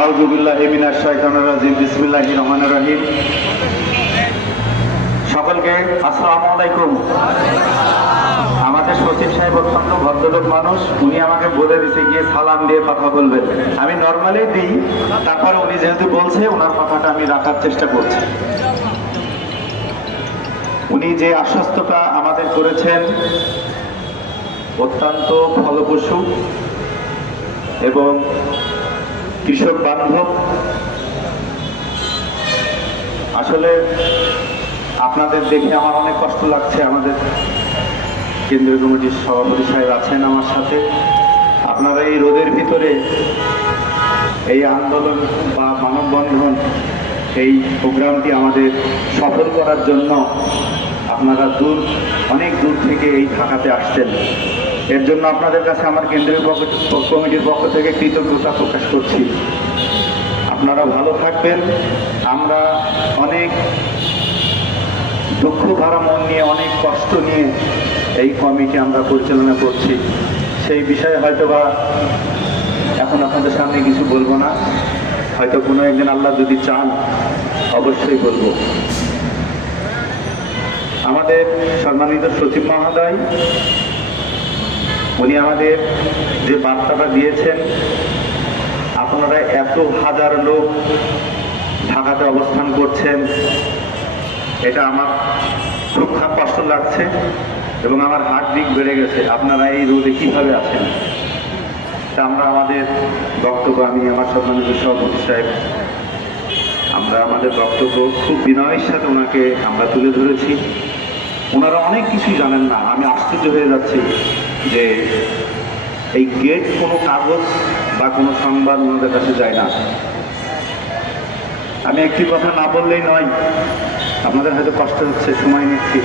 আউযু বিল্লাহি মিনাশ শাইতানির রাজিম। বিসমিল্লাহির রহমানির রহিম। সকলকে আসসালামু আলাইকুম। আমাদের সচিব সাহেব অত্যন্ত ভদ্রলোক মানুষ, উনি আমাকে বলে দিতে গিয়ে সালাম দিয়ে কথা বলবেন। আমি নর্মালি দিই, তারপরে উনি যেহেতু বলছে ওনার কথাটা আমি রাখার চেষ্টা করছি। উনি যে আশ্বস্তটা আমাদের করেছেন অত্যন্ত ফলপ্রসূ এবং কৃষক বান্ধব। আসলে আপনাদের দেখে আমার অনেক কষ্ট লাগছে। আমাদের কেন্দ্রীয় কমিটির সভাপতি সাহেব আছেন আমার সাথে। আপনারা এই রোদের ভিতরে এই আন্দোলন বা মানববন্ধন এই প্রোগ্রামটি আমাদের সফল করার জন্য আপনারা অনেক দূর থেকে এই ঢাকাতে আসছেন। এর জন্য আপনাদের কাছে আমার কেন্দ্রীয় কমিটির পক্ষ থেকে কৃতজ্ঞতা প্রকাশ করছি। আপনারা ভালো থাকবেন। আমরা অনেক দুঃখ ভরা মন নিয়ে, অনেক কষ্ট নিয়ে এই কমিটি আমরা পরিচালনা করছি। সেই বিষয়ে হয়তোবা এখন আপনাদের সামনে কিছু বলবো না, হয়তো কোনো একদিন আল্লাহ যদি চান অবশ্যই বলবো। আমাদের সম্মানিত সচিব মহোদয়, উনি আমাদের যে বার্তাটা দিয়েছেন, আপনারা এত হাজার লোক ঢাকাতে অবস্থান করছেন, এটা আমার খুব কষ্ট লাগছে এবং আমার হার্ট বিট বেড়ে গেছে। আপনারা এই রোদে কিভাবে আছেন? তা আমরা আমাদের বক্তব্য, আমি আমার সম্মানিত সভাপতি সাহেব, আমরা আমাদের বক্তব্য খুব বিনয়ের সাথে ওনাকে আমরা তুলে ধরেছি। ওনারা অনেক কিছুই জানেন না। আমি আশ্চর্য হয়ে যাচ্ছি যে এই গেট কোনো কাগজ বা কোনো সংবাদ ওনাদের কাছে যায় না। আমি একটি কথা না বললেই নয়, আপনাদের হয়তো কষ্ট হচ্ছে, সময় নিচ্ছি।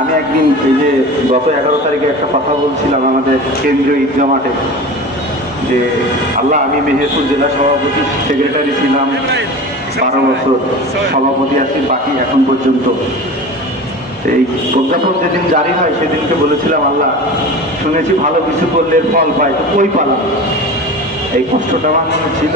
আমি একদিন এই যে গত 11 তারিখে একটা কথা বলছিলাম আমাদের কেন্দ্রীয় ঈদগাহ মাঠে, যে আল্লাহ, আমি মেহেরপুর জেলা সভাপতি সেক্রেটারি ছিলাম 12 বছর, সভাপতি আছি বাকি এখন পর্যন্ত। এই প্রজ্ঞাপন যেদিন জারি হয় সেদিনকে বলেছিলাম, আল্লাহ, শুনেছি ভালো কিছু করলে ফল পায়, তো কই পালাম? এই কষ্টটা আমার মনে ছিল।